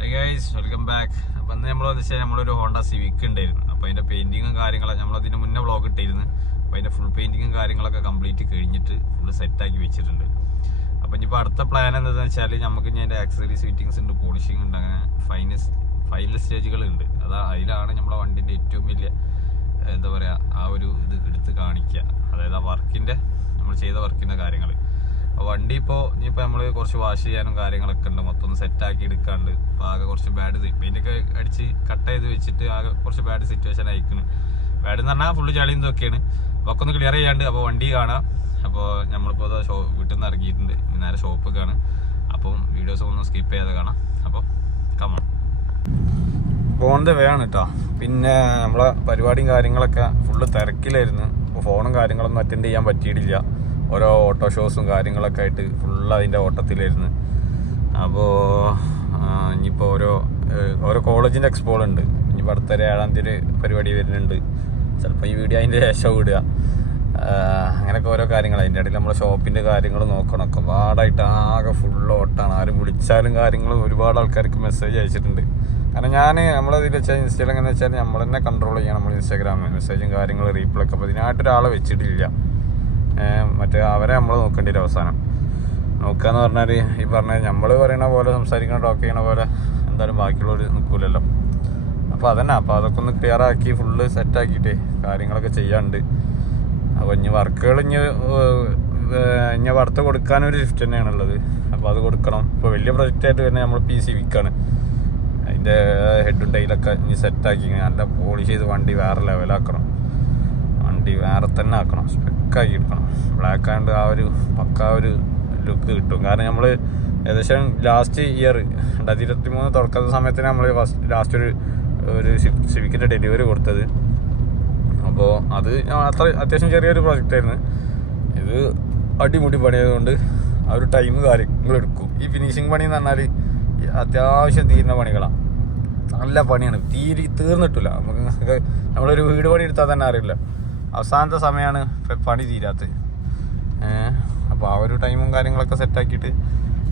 Hey guys, welcome back. അപ്പോൾ ഇന്ന് നമ്മളൊരു ഹോണ്ട സിവിക് ഉണ്ടായിരുന്നു. അപ്പോൾ അതിൻ്റെ പെയിൻറ്റിങ്ങും കാര്യങ്ങളൊക്കെ നമ്മളതിന് മുന്നേ വ്ളോഗ് ഇട്ടിരുന്നു. അപ്പോൾ അതിൻ്റെ ഫുൾ പെയിൻറ്റിങ്ങും കാര്യങ്ങളൊക്കെ കംപ്ലീറ്റ് കഴിഞ്ഞിട്ട് ഫുള്ള് സെറ്റാക്കി വെച്ചിട്ടുണ്ട്. അപ്പോൾ ഇനിയിപ്പോൾ അടുത്ത പ്ലാൻ എന്താണെന്ന് വെച്ചാൽ നമുക്ക് ഇനി അതിൻ്റെ ആക്സസറീസ് ഫിറ്റിങ്സ് ഉണ്ട്, പോളിഷിംഗ് ഉണ്ട്, അങ്ങനെ ഫൈനൽ സ്റ്റേജുകളുണ്ട്. അതിലാണ് നമ്മുടെ വണ്ടിൻ്റെ ഏറ്റവും വലിയ എന്താ പറയുക ആ ഒരു ഇത് എടുത്ത് കാണിക്കുക. അതായത് ആ വർക്കിൻ്റെ നമ്മൾ ചെയ്ത വർക്കിൻ്റെ കാര്യങ്ങൾ. വണ്ടി ഇനിയിപ്പോൾ നമ്മൾ കുറച്ച് വാഷ് ചെയ്യാനും കാര്യങ്ങളൊക്കെ ഉണ്ട്. മൊത്തം ഒന്ന് സെറ്റാക്കി എടുക്കാണ്ട്. അപ്പോൾ ആകെ കുറച്ച് ബാഡ് പെയിൻ്റൊക്കെ അടിച്ച് കട്ട് ചെയ്ത് വെച്ചിട്ട് ആകെ കുറച്ച് ബാഡ് സിറ്റുവേഷൻ അയക്കണം. ബാഡ് എന്ന് പറഞ്ഞാൽ ഫുള്ള് ചളിയും ഇതൊക്കെയാണ്. അപ്പോൾ ഒക്കെ ഒന്ന് ക്ലിയർ ചെയ്യാണ്ട്. അപ്പോൾ വണ്ടി കാണാം. അപ്പോൾ നമ്മളിപ്പോൾ വീട്ടിൽ നിന്ന് ഇറങ്ങിയിട്ടുണ്ട്. നേരെ ഷോപ്പിലേക്കാണ്. അപ്പം വീഡിയോസ് ഒന്നും സ്കിപ്പ് ചെയ്യാതെ കാണാം. അപ്പോൾ കമോൺ. ഫോണിൻ്റെ വേണം കേട്ടോ. പിന്നെ നമ്മളെ പരിപാടിയും കാര്യങ്ങളൊക്കെ ഫുള്ള് തിരക്കിലായിരുന്നു. അപ്പോൾ ഫോണും കാര്യങ്ങളൊന്നും അറ്റൻഡ് ചെയ്യാൻ പറ്റിയിട്ടില്ല. ഓരോ ഓട്ടോ ഷോസും കാര്യങ്ങളൊക്കെ ആയിട്ട് ഫുള്ള് അതിൻ്റെ ഓട്ടത്തിലായിരുന്നു. അപ്പോൾ ഇനിയിപ്പോൾ ഓരോ കോളേജിൻ്റെ എക്സ്പോളുണ്ട്. ഇനിയിപ്പോൾ അടുത്ത 7-ാം തീയതി പരിപാടി വരുന്നുണ്ട്. ചിലപ്പോൾ ഈ വീഡിയോ അതിൻ്റെ ശേഷം വിടുക. അങ്ങനെയൊക്കെ ഓരോ കാര്യങ്ങൾ. അതിൻ്റെ ഇടയിൽ നമ്മളെ ഷോപ്പിൻ്റെ കാര്യങ്ങൾ നോക്കണം. ഒക്കെ പാടായിട്ട് ആകെ ഫുള്ള് ഓട്ടാണ്. ആരും വിളിച്ചാലും കാര്യങ്ങളും ഒരുപാട് ആൾക്കാർക്ക് മെസ്സേജ് അയച്ചിട്ടുണ്ട്. കാരണം നമ്മളതിൽ വെച്ചാൽ ഇൻസ്റ്റയിൽ എങ്ങനെ വെച്ചാൽ നമ്മൾ തന്നെ കൺട്രോൾ ചെയ്യണം. നമ്മൾ ഇൻസ്റ്റാഗ്രാമിൽ മെസ്സേജും കാര്യങ്ങളും റീപ്ലൈ ഒക്കെ. അപ്പോൾ ഇതിനായിട്ടൊരാളെ വെച്ചിട്ടില്ല. മറ്റേ അവരെ നമ്മൾ നോക്കേണ്ടി വരും. അവസാനം നോക്കുകയെന്ന് പറഞ്ഞാൽ ഈ നമ്മൾ പറയണ പോലെ സംസാരിക്കണ ടോക്ക് ചെയ്യണ പോലെ എന്തായാലും ബാക്കിയുള്ളവർ നിൽക്കില്ലല്ലോ. അപ്പോൾ അതൊക്കെ ഒന്ന് ക്ലിയർ ആക്കി ഫുള്ള് സെറ്റാക്കിയിട്ടേ കാര്യങ്ങളൊക്കെ ചെയ്യാണ്ട്. അപ്പോൾ ഇനി വർക്കുകൾ ഇനി വറുത്ത് കൊടുക്കാനൊരു ഷിഫ്റ്റ് തന്നെയാണുള്ളത്. അപ്പോൾ അത് കൊടുക്കണം. ഇപ്പോൾ വലിയ പ്രൊജക്റ്റായിട്ട് വരുന്നത് നമ്മൾ സിവിക്കാണ്. അതിൻ്റെ ഹെഡും ടൈലൊക്കെ ഇനി സെറ്റാക്കി നല്ല പോളിഷ് ചെയ്ത് വണ്ടി വേറെ ലെവലാക്കണം. വണ്ടി വേറെ തന്നെ ആക്കണം. സ്പെക്കാക്കി എടുക്കണം. ബ്ലാക്ക് ആൻഡ് ആ ഒരു ഒരു ലുക്ക് കിട്ടും. കാരണം നമ്മൾ ഏകദേശം ലാസ്റ്റ് ഇയർ 2023 തുടക്കുന്ന സമയത്തിന് നമ്മൾ ലാസ്റ്റ് ഒരു സിവിക്കിൻ്റെ ഡെലിവറി കൊടുത്തത്. അപ്പോൾ അത് അത്യാവശ്യം ചെറിയൊരു പ്രോജക്റ്റായിരുന്നു. ഇത് അടിമുടി പണിയായതുകൊണ്ട് ആ ഒരു ടൈം കാര്യങ്ങൾ എടുക്കും. ഈ ഫിനിഷിങ് പണി എന്ന് പറഞ്ഞാൽ അത്യാവശ്യം തീരുന്ന പണികളാണ്. നല്ല പണിയാണ്. തീർന്നിട്ടില്ല. നമ്മളൊരു വീട് പണി എടുത്താൽ തന്നെ അറിയില്ല. അവസാനത്തെ സമയമാണ് പണി തീരാത്തത്. അപ്പോൾ ആ ഒരു ടൈമും കാര്യങ്ങളൊക്കെ സെറ്റാക്കിയിട്ട്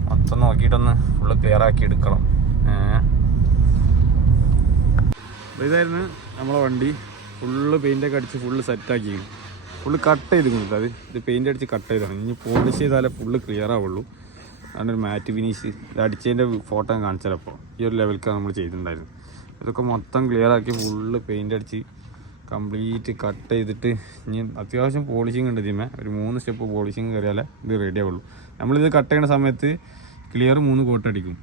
മൊത്തം നോക്കിയിട്ടൊന്ന് ഫുള്ള് ക്ലിയർ ആക്കി എടുക്കണം. ഇതായിരുന്നു നമ്മളെ വണ്ടി. ഫുള്ള് പെയിൻ്റൊക്കെ അടിച്ച് ഫുള്ള് സെറ്റാക്കി ഫുള്ള് കട്ട് ചെയ്ത് ഇത് പെയിൻ്റ് അടിച്ച് കട്ട് ചെയ്താണ്. ഇനി പോളിഷ് ചെയ്താലേ ഫുള്ള് ക്ലിയർ ആവുള്ളൂ. അതിനൊരു മാറ്റ് ഫിനിഷ് ഇത് അടിച്ചതിൻ്റെ ഫോട്ടോ കാണിച്ചാലപ്പോൾ ഈ ഒരു ലെവലിലാണ് നമ്മൾ ചെയ്തിട്ടുണ്ടായിരുന്നു. ഇതൊക്കെ മൊത്തം ക്ലിയർ ആക്കി ഫുള്ള് പെയിൻ്റ് അടിച്ച് കംപ്ലീറ്റ് കട്ട് ചെയ്തിട്ട് ഇനി അത്യാവശ്യം പോളിഷിങ് ഉണ്ട്. ഇതിന്മേ ഒരു 3 സ്റ്റെപ്പ് പോളിഷിങ് കയറിയാലേ ഇത് റെഡി ആവുള്ളൂ. നമ്മളിത് കട്ട് ചെയ്യുന്ന സമയത്ത് ക്ലിയർ 3 കോട്ട് അടിക്കും.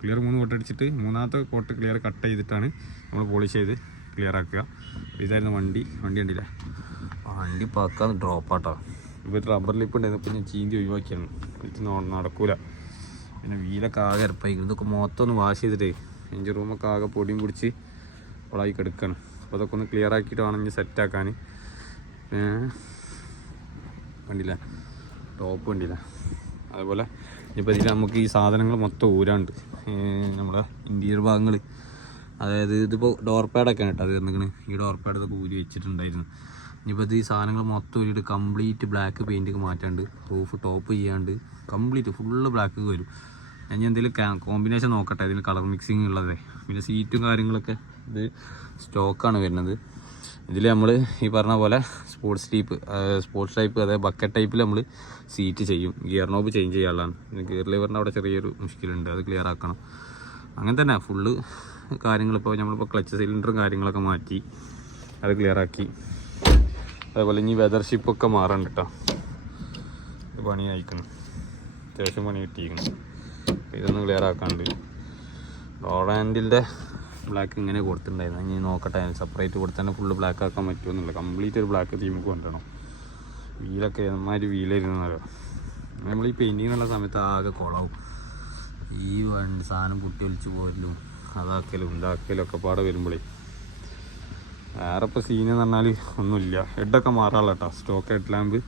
ക്ലിയർ 3 കോട്ട് അടിച്ചിട്ട് 3ാമത്തെ കോട്ട് ക്ലിയർ കട്ട് ചെയ്തിട്ടാണ് നമ്മൾ പോളിഷ് ചെയ്ത് ക്ലിയർ ആക്കുക. ഇതായിരുന്നു വണ്ടി കണ്ടില്ല. വണ്ടി പക്കാന്ന് ഡ്രോപ്പാട്ടോ. ഇപ്പോൾ റബ്ബർ ലിപ്പ് ഉണ്ടായിരുന്നു. ഇപ്പോൾ ഞാൻ ചീന്തി ഒഴിവാക്കിയാണ്. ഇത് നടക്കൂല. പിന്നെ വീലൊക്കെ ആകെ ഇറപ്പായിരിക്കും. ഇതൊക്കെ മൊത്തം ഒന്ന് വാഷ് ചെയ്തിട്ട് എഞ്ചിൻ റൂമൊക്കെ ആകെ പൊടിയും പിടിച്ച് കൊളായി കിടക്കുകയാണ്. അപ്പോൾ അതൊക്കെ ഒന്ന് ക്ലിയർ ആക്കിയിട്ട് വേണം ഇനി സെറ്റാക്കാൻ. വണ്ടിയില്ല ടോപ്പ് വണ്ടിയില്ല. അതുപോലെ ഇപ്പോൾ ഇതിൽ നമുക്ക് ഈ സാധനങ്ങൾ മൊത്തം ഊരാണ്ട് നമ്മളെ ഇൻറ്റീരിയർ ഭാഗങ്ങൾ. അതായത് ഇതിപ്പോൾ ഡോർ പാഡൊക്കെയാണ് കേട്ടോ. അത് എന്തെങ്കിലും ഈ ഡോർ പാഡ് ഇതൊക്കെ ഊരി വെച്ചിട്ടുണ്ടായിരുന്നു. ഇനിയിപ്പോൾ ഇത് ഈ സാധനങ്ങൾ മൊത്തം ഊരിയിട്ട് കംപ്ലീറ്റ് ബ്ലാക്ക് പെയിൻറ്റൊക്കെ മാറ്റാണ്ട് റൂഫ് ടോപ്പ് ചെയ്യാണ്ട് കംപ്ലീറ്റ് ഫുള്ള് ബ്ലാക്ക് വരും. ഞാൻ എന്തെങ്കിലും കോമ്പിനേഷൻ നോക്കട്ടെ ഇതിന് കളർ മിക്സിങ് ഉള്ളതേ. പിന്നെ സീറ്റും കാര്യങ്ങളൊക്കെ ഇത് സ്റ്റോക്കാണ് വരുന്നത്. ഇതിൽ നമ്മൾ ഈ പറഞ്ഞ പോലെ സ്പോർട്സ് ടൈപ്പ് അതായത് ബക്കറ്റ് ടൈപ്പിൽ നമ്മൾ സീറ്റ് ചെയ്യും. ഗിയർ നോബ് ചേഞ്ച് ചെയ്യാനുള്ളതാണ്. പിന്നെ ഗിയർ ലിവറിൻ്റെ അവിടെ ചെറിയൊരു മുഷ്കിലുണ്ട്. അത് ക്ലിയർ ആക്കണം. അങ്ങനെ തന്നെ ഫുള്ള് കാര്യങ്ങൾ. നമ്മളിപ്പോൾ ക്ലച്ച് സിലിണ്ടറും കാര്യങ്ങളൊക്കെ മാറ്റി അത് ക്ലിയർ ആക്കി. അതേപോലെ ഇനി വെതർ ഷിപ്പൊക്കെ മാറണ്ട കേട്ടോ. ഇത് പണി അയക്കണം. അത്യാവശ്യം പണി കിട്ടിയിരിക്കണം. ഇതൊന്ന് ക്ലിയർ ആക്കാണ്ട്. റോഡ് ഹാൻഡിലിൻ്റെ ബ്ലാക്ക് ഇങ്ങനെ കൊടുത്തിട്ടുണ്ടായിരുന്നു. ഇനി നോക്കട്ടെ സെപ്പറേറ്റ് കൊടുത്തന്നെ ഫുള്ള് ബ്ലാക്ക് ആക്കാൻ പറ്റുമെന്നില്ല. കംപ്ലീറ്റ് ഒരു ബ്ലാക്ക് തീമുക്ക് കൊണ്ടുവരണം. വീലൊക്കെ നന്നായിട്ട് വീലായിരുന്നല്ലോ. നമ്മൾ ഈ പെയിൻറ്റിങ് എന്നുള്ള സമയത്ത് ആകെ കുളവും ഈ വണ്ടി സാധനം പൊട്ടി ഒലിച്ച് പോരലും അതാക്കലും ഇതാക്കലും ഒക്കെ പാടെ വരുമ്പോഴേ വേറെ ഇപ്പോൾ സീനെന്ന് പറഞ്ഞാൽ ഒന്നുമില്ല. ഹെഡൊക്കെ മാറാനുള്ള കേട്ടോ. സ്റ്റോക്ക് ഹെഡ് ലാമ്പ്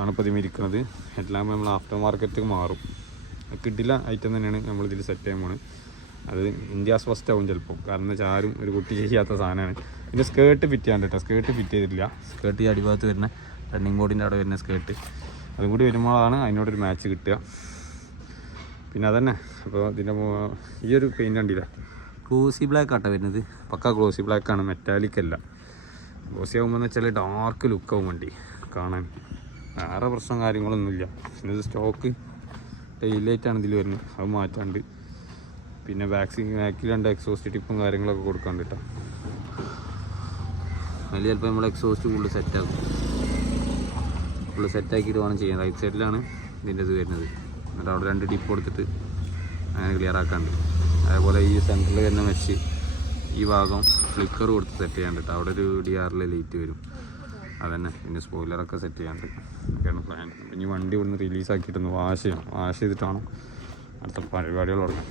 ആണ് ഇപ്പോൾ ഇതിൽ ഇരിക്കുന്നത്. ഹെഡ് ലാമ്പ് നമ്മൾ ആഫ്റ്റർ മാർക്കറ്റ് മാറും. കിട്ടില്ല ഐറ്റം തന്നെയാണ് നമ്മളിതിൽ സെറ്റ് ചെയ്യാൻ പോകുന്നത്. അത് ഇന്ത്യാസ് ഫസ്റ്റ് ആവും ചിലപ്പോൾ. കാരണം എന്താ വെച്ചാൽ ആരും ഒരു കുട്ടി ചെയ്യാത്ത സാധനമാണ്. പിന്നെ സ്കേർട്ട് ഫിറ്റ് ചെയ്യാൻ കേട്ടോ. സ്കേർട്ട് ഫിറ്റ് ചെയ്തിട്ടില്ല. സ്കേർട്ട് ഈ അടിഭാഗത്ത് വരുന്ന റണ്ണിങ് ബോർഡിൻ്റെ അവിടെ വരുന്ന സ്കേർട്ട് അതും കൂടി വരുമ്പോഴാണ് അതിനോടൊരു മാച്ച് കിട്ടുക. പിന്നെ അതന്നെ. അപ്പോൾ ഇതിൻ്റെ ഈ ഒരു പെയിൻ്റ് കണ്ടില്ല, ഗ്ലോസി ബ്ലാക്ക് ആട്ടോ വരുന്നത്. പക്ക ഗ്ലോസി ബ്ലാക്കാണ്, മെറ്റാലിക് അല്ല. ഗ്ലോസി ആകുമ്പോൾ വെച്ചാൽ ഡാർക്ക് ലുക്കാവും വണ്ടി കാണാൻ, വേറെ പ്രശ്നം കാര്യങ്ങളൊന്നുമില്ല. പിന്നെ ഇത് സ്റ്റോക്ക് ടെയിൽ ലൈറ്റാണ് ഇതിൽ വരുന്നത്, അത് മാറ്റാണ്ട്. പിന്നെ ബാക്കിൽ 2 എക്സോസ്റ്റ് ടിപ്പും കാര്യങ്ങളൊക്കെ കൊടുക്കാണ്ട് കേട്ടോ. അതിൽ ചിലപ്പോൾ നമ്മൾ എക്സോസ്റ്റ് ഫുള്ള് സെറ്റാക്കും, ഫുള്ള് സെറ്റാക്കിയിട്ട് വേണം ചെയ്യാൻ. റൈറ്റ് സൈഡിലാണ് ഇതിൻ്റെ ഇത് വരുന്നത്. എന്നിട്ട് അവിടെ 2 ടിപ്പ് കൊടുത്തിട്ട് അങ്ങനെ ക്ലിയർ ആക്കാണ്ട്. അതേപോലെ ഈ സെൻറ്ററിൽ വരുന്ന മെഷ് ഈ ഭാഗം ഫ്ലിക്കർ കൊടുത്ത് സെറ്റ് ചെയ്യാണ്ട് കേട്ടോ. അവിടെ ഒരു DRL ലൈറ്റ് വരും, അതന്നെ. പിന്നെ സ്പോയിലറൊക്കെ സെറ്റ് ചെയ്യാണ്ട് ഒക്കെയാണ് പ്ലാൻ. ഇനി വണ്ടി ഇവിടുന്ന് റിലീസാക്കിയിട്ടൊന്ന് വാഷ് ചെയ്യണം. വാഷ് ചെയ്തിട്ടാണ് അടുത്ത പരിപാടികൾ തുടങ്ങാം.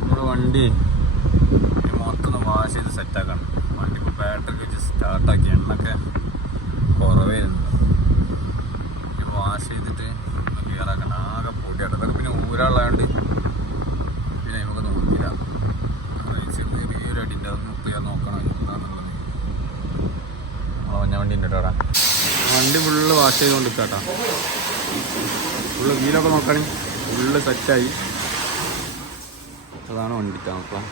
നമ്മുടെ വണ്ടി മൊത്തം വാഷ് ചെയ്ത് സെറ്റാക്കണം. വണ്ടി ഇപ്പോൾ ബാറ്ററി വെച്ച് സ്റ്റാർട്ടാക്കി, എണ്ണൊക്കെ കുറവായിരുന്നു. ഇപ്പോൾ വാഷ് ചെയ്തിട്ട് ക്ലിയർ ആക്കണം. ആകെ പൊടിയാട്ടോ. അതൊക്കെ പിന്നെ ഊരാളുള്ളതുകൊണ്ട് പിന്നെ നമുക്ക് നോക്കില്ല. ചെറിയൊരു അടിൻ്റെ അതൊന്നും ക്ലിയർ നോക്കണം എന്താണെന്നുള്ളത്. മഞ്ഞ വണ്ടി ഉണ്ട് കേട്ടോ. വണ്ടി ഫുള്ള് വാഷ് ചെയ്തുകൊണ്ട് കേട്ടോ. ഫുള്ള് വീലൊക്കെ നോക്കുകയാണെങ്കിൽ ഫുള്ള് സെറ്റായി. അതാണ് വണ്ടി അപ്പം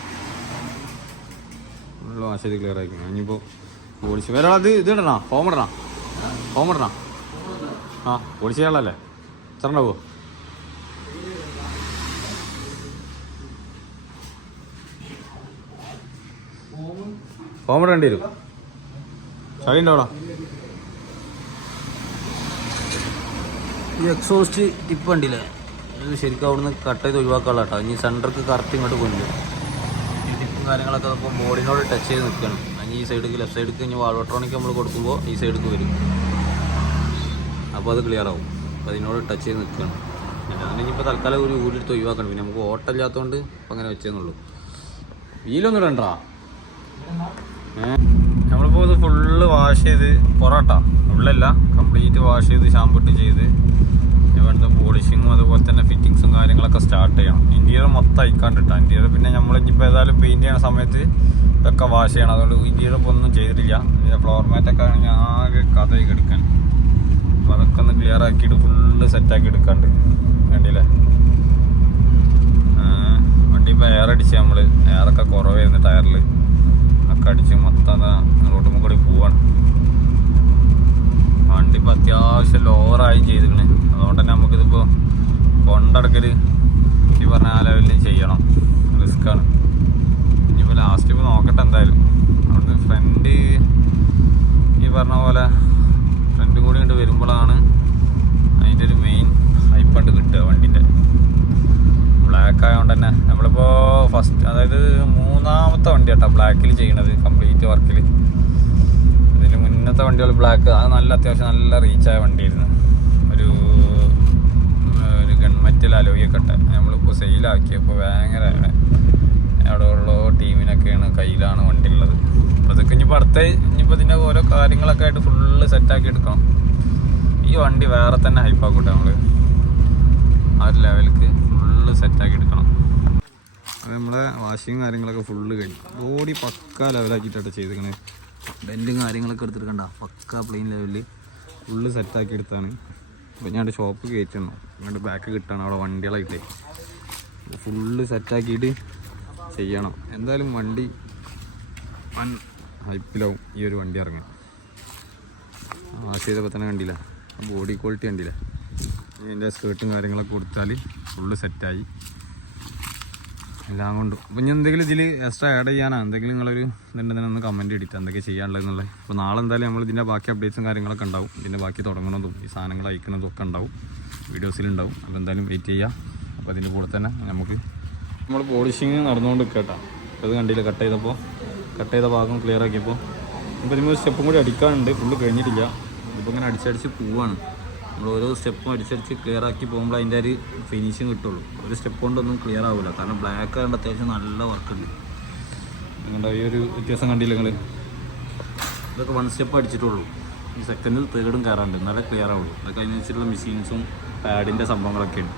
ഫുള്ള് വാഷ് ചെയ്ത് ക്ലിയർ ആയിരിക്കണം. ഇനിയിപ്പോൾ പോളിഷ് വേറെ അത് ഇത് ഇടണോ, ഫോം ഇടണോ? ആ പോളിഷ് ചെയ്യാനുള്ളല്ലേ, എത്ര ഉണ്ടാവോ? ഫോം ഇടേണ്ടി വരും. ചളി ഉണ്ടാവണം. ഈ എക്സോസ്റ്റ് ടിപ്പ് കണ്ടില്ലേ, ഇത് ശരിക്കും അവിടുന്ന് കട്ട് ചെയ്ത് ഒഴിവാക്കാനുള്ള കേട്ടോ. ഇനി സെൻറ്റർക്ക് കറക്റ്റ് ഇങ്ങോട്ട് കൊണ്ടുവരും. ഈ ടിപ്പും കാര്യങ്ങളൊക്കെ ഇപ്പോൾ ബോഡിനോട് ടച്ച് ചെയ്ത് നിൽക്കണം. ഇനി ഈ സൈഡിലേക്ക് ലെഫ്റ്റ് സൈഡിലേക്ക് ഇനി വാൾവട്രോണിക്ക് നമ്മൾ കൊടുക്കുമ്പോൾ ഈ സൈഡിലേക്ക് വരും. അപ്പോൾ അത് ക്ലിയർ ആവും. അപ്പോൾ അതിനോട് ടച്ച് ചെയ്ത് നിൽക്കണം. അതുകൊണ്ട് ഇനിയിപ്പോൾ തൽക്കാലം ഒരു ഊരിയെടുത്ത് ഒഴിവാക്കണം. പിന്നെ നമുക്ക് ഓട്ടമില്ലാത്തതുകൊണ്ട് അപ്പോൾ അങ്ങനെ വെച്ചേന്നുള്ളൂ. വീലൊന്നും ഇടണ്ടാ. നമ്മളിപ്പോൾ ഇത് ഫുള്ള് വാഷ് ചെയ്ത് പൊറോട്ട ഉള്ളല്ല കംപ്ലീറ്റ് വാഷ് ചെയ്ത് ഷാമ്പൂട്ട് ചെയ്ത് ഇവിടുത്തെ പോളിഷിങ്ങും അതുപോലെ തന്നെ ഫിറ്റിങ്സും കാര്യങ്ങളൊക്കെ സ്റ്റാർട്ട് ചെയ്യണം. ഇൻറ്റീരിയർ മൊത്തം അയക്കാണ്ടിട്ടാണ്. ഇൻറ്റീരിയർ പിന്നെ നമ്മൾ ഇനിയിപ്പോൾ ഏതായാലും പെയിൻറ്റ് ചെയ്യുന്ന സമയത്ത് ഇതൊക്കെ വാഷ് ചെയ്യണം. അതുകൊണ്ട് ഇൻറ്റീരിയർ ഇപ്പോൾ ഒന്നും ചെയ്തിട്ടില്ല. ഇതിൻ്റെ ഫ്ലോർ മാറ്റൊക്കെ ആണെങ്കിൽ ആകെ കഥയൊക്കെ എടുക്കാൻ. അപ്പോൾ അതൊക്കെ ഒന്ന് ക്ലിയർ ആക്കിയിട്ട് ഫുള്ള് സെറ്റാക്കി എടുക്കാണ്ട് വേണ്ടിയില്ലേ. വണ്ടി ഇപ്പോൾ എയർ അടിച്ച് നമ്മൾ എയറൊക്കെ കുറവായിരുന്നു ടയറിൽ ഒക്കെ അടിച്ച് മൊത്തം റോട്ടുമ്പോൾ കൂടി പോവാണ്. വണ്ടി ഇപ്പോൾ അത്യാവശ്യം ലോവറായി ചെയ്തിരിക്കണേ. അതുകൊണ്ട് തന്നെ നമുക്കിതിപ്പോൾ കൊണ്ടടക്കൽ ഈ പറഞ്ഞ ആ ലെവലിൽ ചെയ്യണം. റിസ്ക്കാണ്. ഇനിയിപ്പോൾ ലാസ്റ്റ് ഇപ്പോൾ നോക്കട്ടെ എന്തായാലും. അവിടുന്ന് ഫ്രണ്ട് ഈ പറഞ്ഞ പോലെ ഫ്രണ്ടും കൂടി ഇങ്ങോട്ട് വരുമ്പോഴാണ് അതിൻ്റെ ഒരു മെയിൻ ഹൈപ്പണ്ട് കിട്ടുക വണ്ടിൻ്റെ. ബ്ലാക്ക് ആയതുകൊണ്ട് തന്നെ നമ്മളിപ്പോൾ ഫസ്റ്റ് അതായത് 3ാമത്തെ വണ്ടി കേട്ടോ ബ്ലാക്കിൽ ചെയ്യണത് കംപ്ലീറ്റ് വർക്കിൽ. ഇതിന് മുന്നത്തെ വണ്ടികൾ ബ്ലാക്ക് അത് നല്ല അത്യാവശ്യം നല്ല റീച്ചായ വണ്ടിയായിരുന്നു. ഒരു ഗൺമെറ്റൽ അലോയൊക്കെ ഇട്ടെ നമ്മളിപ്പോൾ സെയിലാക്കിയപ്പോൾ ഭയങ്കര അവിടെ ഉള്ള ടീമിനൊക്കെയാണ് കയ്യിലാണ് വണ്ടി ഉള്ളത്. അപ്പോൾ അതൊക്കെ ഇനിയിപ്പോൾ ഇനിയിപ്പോൾ ഇതിൻ്റെ ഓരോ കാര്യങ്ങളൊക്കെ ആയിട്ട് ഫുള്ള് സെറ്റാക്കി എടുക്കണം. ഈ വണ്ടി വേറെ തന്നെ ഹൈപ്പാക്കട്ടെ നമ്മൾ ആ ഒരു ലെവലിലേക്ക് ഫുള്ള് സെറ്റാക്കി എടുക്കണം. അത് നമ്മളെ വാഷിങ് കാര്യങ്ങളൊക്കെ ഫുള്ള് കഴിഞ്ഞു. ബോഡി പക്ക ലെവലാക്കിയിട്ടാണ് ചെയ്തിരിക്കണത്. ബെൻറ്റും കാര്യങ്ങളൊക്കെ എടുത്തിരിക്കണ്ട പക്ക പ്ലെയിൻ ലെവലിൽ ഫുള്ള് സെറ്റാക്കി എടുത്താണ്. അപ്പോൾ ഞാൻ ഷോപ്പ് കയറ്റണം. അങ്ങോട്ട് ബാക്ക് കിട്ടണം. അവിടെ വണ്ടികളായിട്ടേ ഫുള്ള് സെറ്റാക്കിയിട്ട് ചെയ്യണം. എന്തായാലും വണ്ടി വൻ ഹൈപ്പിലാവും ഈ ഒരു വണ്ടി ഇറങ്ങാൻ. വാഷ് ചെയ്തപ്പോൾ തന്നെ കണ്ടില്ല, ബോഡി ക്വാളിറ്റി കണ്ടില്ല. ഇതിൻ്റെ സ്കേർട്ടും കാര്യങ്ങളൊക്കെ കൊടുത്താൽ ഫുള്ള് സെറ്റായി എല്ലാം കൊണ്ടും. അപ്പോൾ ഇനി എന്തെങ്കിലും ഇതിൽ എക്സ്ട്രാ ആഡ് ചെയ്യാനോ എന്തെങ്കിലും നിങ്ങളൊരു ഇതുണ്ടെന്ന് ഒന്ന് കമൻറ്റ് ഇടിയിട്ട് എന്തൊക്കെ ചെയ്യാനുള്ളതെന്നുള്ളത്. അപ്പോൾ നാളെ എന്തായാലും നമ്മൾ ഇതിൻ്റെ ബാക്കി അപ്ഡേറ്റ്സും കാര്യങ്ങളൊക്കെ ഉണ്ടാവും. ഇതിൻ്റെ ബാക്കി തുടങ്ങുന്നതും ഈ സാധനങ്ങൾ അയക്കുന്നതും ഒക്കെ ഉണ്ടാവും, വീഡിയോസിലുണ്ടാവും. അപ്പോൾ എന്തായാലും വെയിറ്റ് ചെയ്യുക. അപ്പോൾ അതിൻ്റെ കൂടെ തന്നെ നമുക്ക് നമ്മൾ പോളിഷിങ് നടന്നുകൊണ്ട് കേട്ടോ. അത് കണ്ടില്ല, കട്ട് ചെയ്ത ഭാഗം ക്ലിയർ ആക്കിയപ്പോൾ ഇപ്പോൾ ഇതിന് സ്റ്റെപ്പും കൂടി അടിക്കാനുണ്ട്. ഫുള്ള് കഴിഞ്ഞിട്ടില്ല. ഇതിപ്പോൾ ഇങ്ങനെ അടിച്ചടിച്ച് പോവാണ്. നമ്മൾ ഓരോ സ്റ്റെപ്പും അടിച്ചടിച്ച് ക്ലിയർ ആക്കി പോകുമ്പോൾ അതിൻ്റെ ഒരു ഫിനിഷിങ് കിട്ടുള്ളൂ. ഒരു സ്റ്റെപ്പ് കൊണ്ടൊന്നും ക്ലിയർ ആവില്ല. കാരണം ബ്ലാക്ക് ആയതുകൊണ്ട് അത്യാവശ്യം നല്ല വർക്കുണ്ട്. നിങ്ങളുടെ ഈ ഒരു വ്യത്യാസം കണ്ടില്ല നിങ്ങൾ. ഇതൊക്കെ 1 സ്റ്റെപ്പ് അടിച്ചിട്ടുള്ളൂ. ഈ സെക്കൻഡിൽ 3rd കയറാണ്ട് എന്നാലേ ക്ലിയർ ആവുള്ളൂ. അതൊക്കെ അതിനനുസരിച്ചുള്ള മെഷീൻസും പാഡിൻ്റെ സംഭവങ്ങളൊക്കെയാണ്.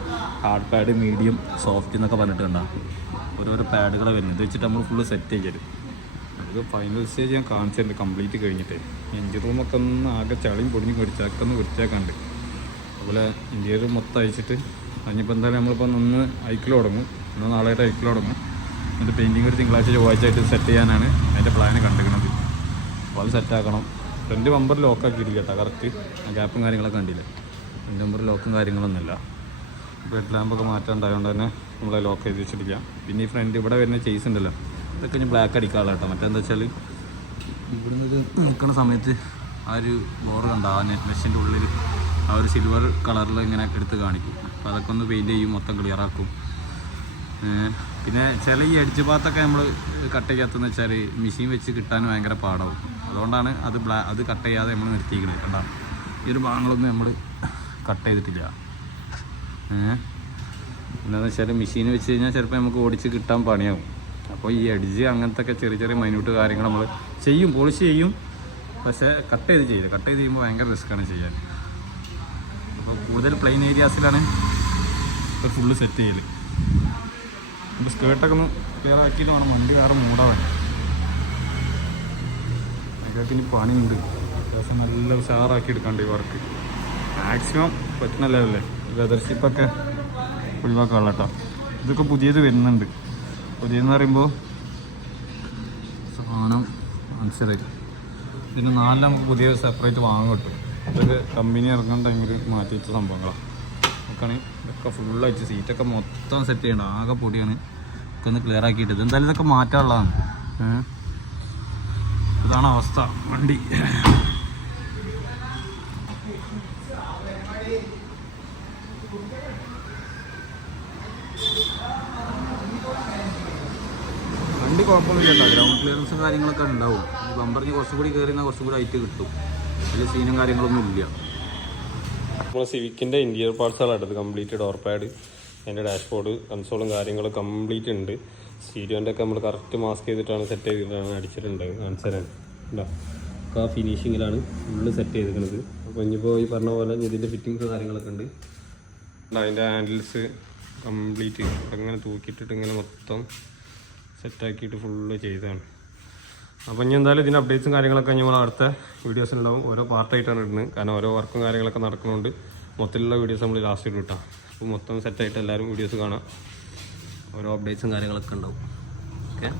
ഹാർഡ് പാഡ്, മീഡിയം, സോഫ്റ്റ് എന്നൊക്കെ പറഞ്ഞിട്ട് കണ്ടാൽ ഓരോരോ പാഡുകളെ വരുന്നത്. ഇത് വെച്ചിട്ട് നമ്മൾ ഫുള്ള് സെറ്റ് ചെയ്യരുത്. അത് ഫൈനൽ സ്റ്റേജ് ഞാൻ കാണിച്ചിട്ടുണ്ട് കംപ്ലീറ്റ് കഴിഞ്ഞിട്ട്. എഞ്ചിൻ റൂമൊക്കെ ഒന്ന് ആകെ ചളിയും പൊടിഞ്ഞ് കടിച്ചൊക്കെ ഒന്ന് വൃത്തിയാക്കാണ്ട്. അതുപോലെ ഇന്ത്യയിൽ മൊത്തം അയച്ചിട്ട് അതിനിപ്പോൾ എന്തായാലും നമ്മളിപ്പോൾ ഒന്ന് അയക്കൽ തുടങ്ങും, ഇന്ന് നാളായിട്ട് അയക്കൽ തുടങ്ങും. എന്നിട്ട് പെയിൻറ്റിങ് ഒരു തിങ്കളാഴ്ച ചൊവ്വാഴ്ച ആയിട്ട് സെറ്റ് ചെയ്യാനാണ് അതിൻ്റെ പ്ലാന് കണ്ടിരിക്കുന്നത്. അപ്പോൾ അത് സെറ്റാക്കണം. ഫ്രണ്ട് ബമ്പർ ലോക്കാക്കിയിട്ടില്ല കേട്ടോ, കറക്റ്റ് ഗ്യാപ്പും കാര്യങ്ങളൊക്കെ കണ്ടില്ലേ. ഫ്രണ്ട് ബമ്പർ ലോക്കും കാര്യങ്ങളൊന്നുമില്ല. ഇപ്പോൾ ഹെഡ് ലാമ്പൊക്കെ മാറ്റാണ്ടായതുകൊണ്ട് തന്നെ നമ്മളെ ലോക്ക് ചെയ്ത് വെച്ചിട്ടില്ല. പിന്നെ ഈ ഫ്രണ്ട് ഇവിടെ വരുന്ന ചേസ് ഉണ്ടല്ലോ, ഇതൊക്കെ ഇനി ബ്ലാക്ക് അടിക്കാനുള്ള കേട്ടോ. മറ്റെന്താ വെച്ചാൽ ഇവിടുന്ന് ഇത് നിൽക്കുന്ന സമയത്ത് ആ ഒരു ബോർഡ് കണ്ട ആ നെറ്റ് മെഷിൻ്റെ ഉള്ളിൽ ആ ഒരു സിൽവർ കളറിൽ ഇങ്ങനെ എടുത്ത് കാണിക്കും. അപ്പോൾ അതൊക്കെ ഒന്ന് പെയിൻറ്റ് ചെയ്യും, മൊത്തം ക്ലിയറാക്കും. പിന്നെ ചില ഈ എഡ്ജ് ഭാഗത്തൊക്കെ നമ്മൾ കട്ട് ചെയ്യാത്തതെന്ന് വെച്ചാൽ മെഷീൻ വെച്ച് കിട്ടാൻ ഭയങ്കര പാടാവും. അതുകൊണ്ടാണ് അത് കട്ട് ചെയ്യാതെ നമ്മൾ നിർത്തിയിരിക്കുന്നത്. കണ്ടാ ഈ ഒരു ഭാഗങ്ങളൊന്നും നമ്മൾ കട്ട് ചെയ്തിട്ടില്ല. എന്താണെന്ന് വെച്ചാൽ മെഷീൻ വെച്ച് കഴിഞ്ഞാൽ ചിലപ്പോൾ നമുക്ക് ഓടിച്ച് കിട്ടാൻ പണിയാവും. അപ്പോൾ ഈ എഡ്ജ് അങ്ങനത്തെ ഒക്കെ ചെറിയ ചെറിയ മൈന്യൂട്ട് കാര്യങ്ങൾ നമ്മൾ ചെയ്യും, പോളിഷ് ചെയ്യും. പക്ഷേ കട്ട് ചെയ്ത് ചെയ്യുമ്പോൾ ഭയങ്കര റിസ്ക്കാണ് ചെയ്യാൻ. അപ്പോൾ കൂടുതൽ പ്ലെയിൻ ഏരിയാസിലാണ് ഇപ്പോൾ ഫുള്ള് സെറ്റ് ചെയ്യൽ. അപ്പോൾ സ്കേർട്ടൊക്കെ ഒന്ന് ക്ലിയർ ആക്കിയിട്ട് വേണം വണ്ടി വേറെ മൂടാൻ. അതിനൊക്കെ ഇനി പണിയുണ്ട്. അത്യാവശ്യം നല്ല ഉഷാറാക്കി എടുക്കാണ്ട് ഈ വർക്ക്. മാക്സിമം പറ്റുന്ന ലെവലല്ലേ ലെതർ ഷിപ്പൊക്കെ ഒഴിവാക്കാനുള്ള കേട്ടോ. ഇതൊക്കെ പുതിയത് വരുന്നുണ്ട്. പുതിയതെന്ന് പറയുമ്പോൾ സാധനം മനസ്സിലായി. ഇതിന് 4 നമുക്ക് പുതിയ സെപ്പറേറ്റ് വാങ്ങാൻ കിട്ടും. ഇതൊക്കെ കമ്പനി ഇറങ്ങുന്ന ടൈമിൽ മാറ്റി വെച്ച സംഭവങ്ങളാണ്. നോക്കുകയാണെങ്കിൽ ഇതൊക്കെ ഫുള്ളായിട്ട് സീറ്റൊക്കെ മൊത്തം സെറ്റ് ചെയ്യണം. ആകെ പൊടിയാണ്. ഒക്കെ ഒന്ന് ക്ലിയർ ആക്കിയിട്ട് എന്തായാലും ഇതൊക്കെ മാറ്റാനുള്ളതാണ്. ഇതാണ് അവസ്ഥ വണ്ടി. വണ്ടി കുഴപ്പമൊന്നുമില്ല കേട്ടോ. ഗ്രൗണ്ട് ക്ലിയറൻസും കാര്യങ്ങളൊക്കെ ഉണ്ടാവും. ബമ്പറിന് കുറച്ചും കൂടി കയറിയാൽ കുറച്ചും കൂടി ഹൈറ്റ് കിട്ടും. വലിയ സീനും കാര്യങ്ങളൊന്നും ഇല്ല. നമ്മൾ സിവിക്കിൻ്റെ ഇൻറ്റീരിയർ പാർട്സുകളാണ് എടുത്തത്. കംപ്ലീറ്റ് ഡോർ പാഡ്, അതിൻ്റെ ഡാഷ്ബോർഡ്, കൺസോളും കാര്യങ്ങളും കംപ്ലീറ്റ് ഉണ്ട്. സ്റ്റീരിയോൻ്റെ ഒക്കെ നമ്മൾ കറക്റ്റ് മാസ്ക് ചെയ്തിട്ടാണ് സെറ്റ് ചെയ്തിട്ടാണ് അടിച്ചിട്ടുണ്ട്. കാണിച്ചു തരാൻ ഉണ്ടോ. അപ്പോൾ ആ ഫിനിഷിങ്ങിലാണ് ഫുള്ള് സെറ്റ് ചെയ്തിരിക്കുന്നത്. അപ്പോൾ ഇനിയിപ്പോൾ ഈ പറഞ്ഞ പോലെ ഇതിൻ്റെ ഫിറ്റിങ്സ് കാര്യങ്ങളൊക്കെ ഉണ്ട്. അതിൻ്റെ ഹാൻഡിൽസ് കംപ്ലീറ്റ് അങ്ങനെ തൂക്കിയിട്ടിട്ട് ഇങ്ങനെ മൊത്തം സെറ്റാക്കിയിട്ട് ഫുള്ള് ചെയ്തതാണ്. അപ്പോൾ ഇനി എന്തായാലും ഇതിൻ്റെ അപ്ഡേറ്റ്സും കാര്യങ്ങളൊക്കെ നമ്മൾ അടുത്ത വീഡിയോസിലുണ്ടാവും. ഓരോ പാർട്ടായിട്ടാണ് ഇടുന്നത്. കാരണം ഓരോ വർക്കും കാര്യങ്ങളൊക്കെ നടക്കുന്നുണ്ട്. മൊത്തത്തിലുള്ള വീഡിയോസ് നമ്മൾ ലാസ്റ്റ് ഇടും കേട്ടോ. അപ്പോൾ മൊത്തം സെറ്റായിട്ട് എല്ലാവരും വീഡിയോസ് കാണാം. ഓരോ അപ്ഡേറ്റ്സും കാര്യങ്ങളൊക്കെ ഉണ്ടാവും. ഓക്കെ.